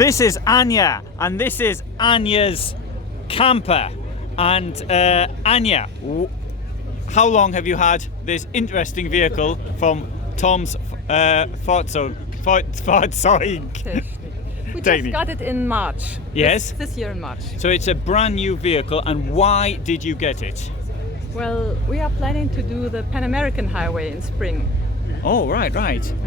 This is Anja, and this is Anja's camper. And Anja, how long have you had this interesting vehicle from Tom's Fahrzeugtechnik? We just got it in March. Yes? This year in March. So it's a brand new vehicle, and why did you get it? Well, we are planning to do the Pan-American highway in spring. Oh, right.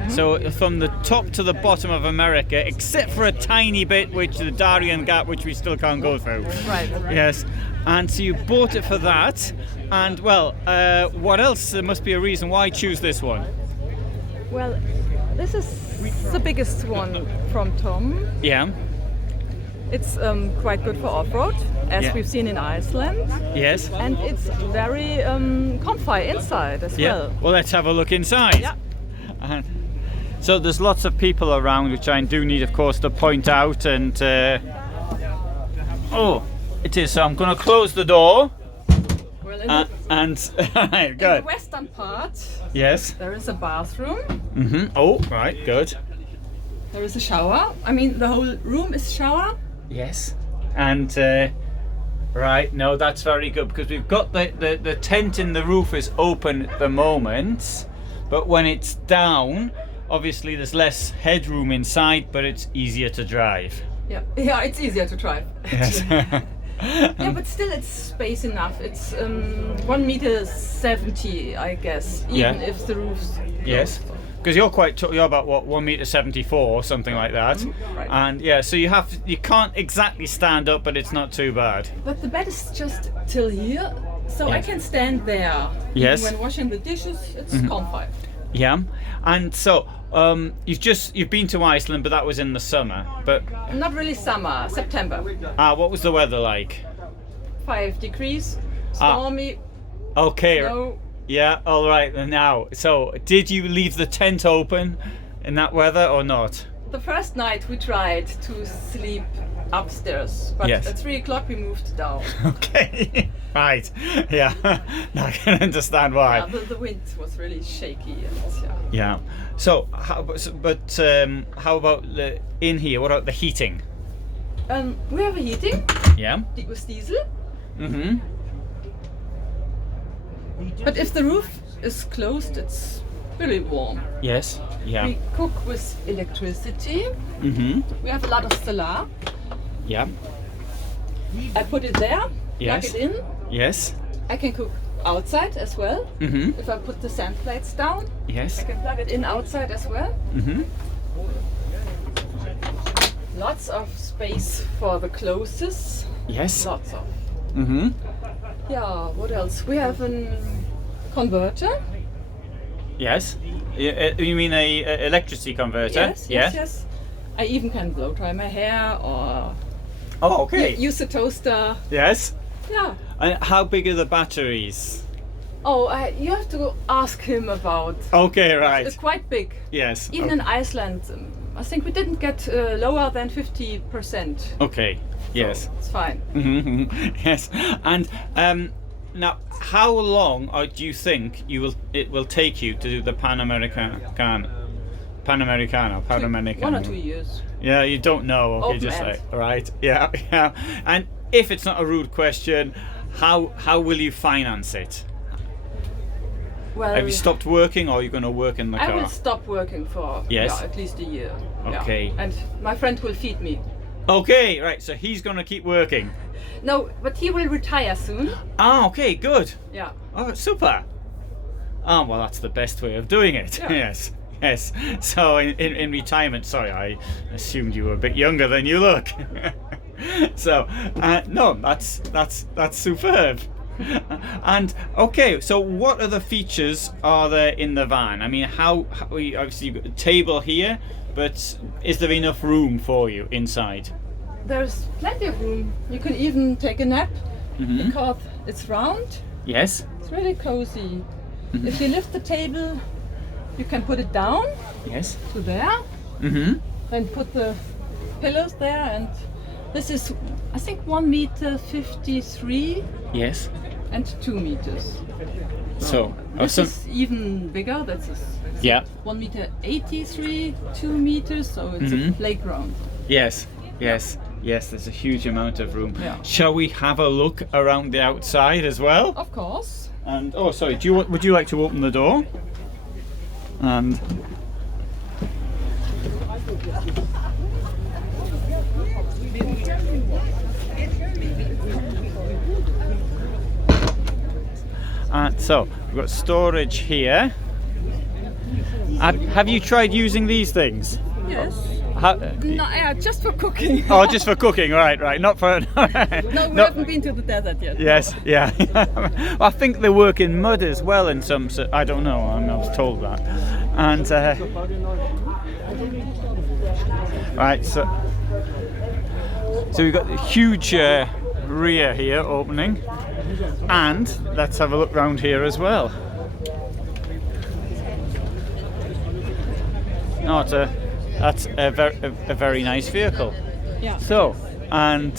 So from the top to the bottom of America, except for a tiny bit, which the Darien Gap, which we still can't go through. Right. Yes. And so you bought it for that. And, well, what else? There must be a reason why choose this one. Well, this is the biggest one from Tom. Yeah. It's quite good for off-road, as we've seen in Iceland. Yes. And it's very comfy inside as well. Well, let's have a look inside. Yeah. So there's lots of people around, which I do need, of course, to point out. And oh, it is. So I'm going to close the door. Well, in the western part, yes, there is a bathroom. Mm-hmm. Oh, right, good. There is a shower. I mean, the whole room is shower. Yes. And right, no, that's very good, because we've got the tent in the roof is open at the moment, but when it's down, obviously there's less headroom inside, but it's easier to drive. Yeah, it's easier to drive. Yes. Yeah, but still it's space enough. It's 1.70 meters, I guess, even if the roof's closed. Yes. Because you're about what, 1.74 meters or something like that, right. And yeah, so you can't exactly stand up, but it's not too bad. But the bed is just till here, so I can stand there. Yes. Even when washing the dishes, it's comfy. Yeah, and so you've been to Iceland, but that was in the summer. But not really summer, September. What was the weather like? 5 degrees, stormy. Okay. Snow. Yeah, all right. Now, so did you leave the tent open in that weather or not? The first night we tried to sleep upstairs, but at 3 o'clock we moved down. Okay, right. Yeah, now I can understand why. Yeah, the wind was really shaky. And, yeah. So, how about in here? What about the heating? We have a heating. Yeah. With diesel. Mm-hmm. But if the roof is closed, it's really warm. Yes. Yeah. We cook with electricity. Mm-hmm. We have a lot of solar. Yeah. I put it there. Yes. Plug it in. Yes. I can cook outside as well. Mm-hmm. If I put the sand plates down. Yes. I can plug it in outside as well. Mm-hmm. Lots of space for the clothes. Yes. Lots of. Mm-hmm. Yeah, what else? We have a converter. Yes. You mean a electricity converter? Yes. I even can blow dry my hair or use a toaster. Yes. Yeah. And how big are the batteries? Oh, you have to ask him about. Okay, right. It's quite big. Yes. Even in Iceland, I think we didn't get lower than 50%. Okay. Yes. So it's fine. Mm-hmm. Yes. And now, how long do you think it will take you to do the PanAmericana? 1 or 2 years. Yeah, you don't know. Okay, Open just end. like right. Yeah. And if it's not a rude question, how will you finance it? Well, have you stopped working, or are you going to work in the car? I will stop working for at least a year. Okay. Yeah. And my friend will feed me. Okay, right. So he's going to keep working. No, but he will retire soon. Ah, okay, good. Yeah. Oh, super. Oh, well, that's the best way of doing it. Yeah. Yes. So in retirement, sorry, I assumed you were a bit younger than you look. So no, that's superb. And okay, so what other features are there in the van? I mean, how obviously you've got a table here, but is there enough room for you inside? There's plenty of room. You can even take a nap because it's round. Yes. It's really cozy. If you lift the table, you can put it down. Yes. To there. Then put the pillows there, and this is, I think, 1.53 meters. Yes. And 2 meters. So this is even bigger. That's 1.83 meters, 2 meters. So it's a playground. Yes. Yes, yes, there's a huge amount of room. Yeah. Shall we have a look around the outside as well? Of course. And oh, sorry, would you like to open the door? And so we've got storage here. Have you tried using these things? Yes. How, No, yeah, just for cooking. oh, just for cooking, right. Not for. No, we haven't been to the desert yet. Yes, yeah. I think they work in mud as well in some. I don't know. I was told that. And right, so we've got the huge rear here opening, and let's have a look round here as well. No, that's a very nice vehicle. Yeah. So, and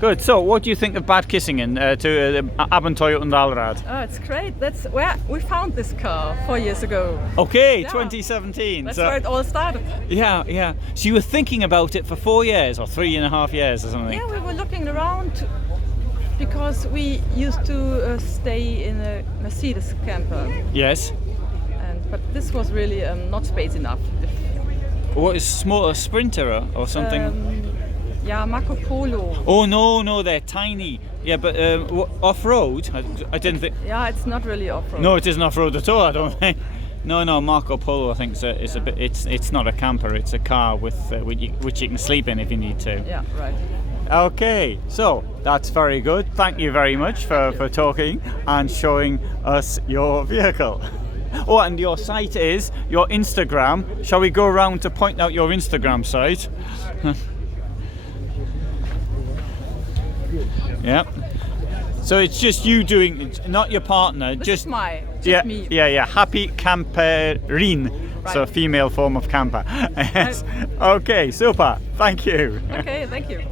good. So, what do you think of Bad Kissingen to Abenteuer und Allrad? Oh, it's great. That's where we found this car 4 years ago. Okay, Yeah. 2017. That's so, where it all started. yeah. So you were thinking about it for 4 years or 3.5 years or something? Yeah, we were looking around because we used to stay in a Mercedes camper, Yes. but this was really not space enough. What is smaller, Sprinter or something? Yeah, Marco Polo. Oh no, they're tiny. Yeah, but off-road? I didn't think. Yeah, it's not really off-road. No, it isn't off-road at all. I don't think. No, Marco Polo. I think is a bit. It's not a camper. It's a car with which you can sleep in if you need to. Yeah, right. Okay, so that's very good. Thank you very much for talking and showing us your vehicle. Oh, and your site is your Instagram. Shall we go around to point out your Instagram site? Yeah. So it's just you doing it, not your partner. This just is yeah, me. Yeah. Happy camperin. Right. So female form of camper. Yes. Okay, super. Thank you. Okay, thank you.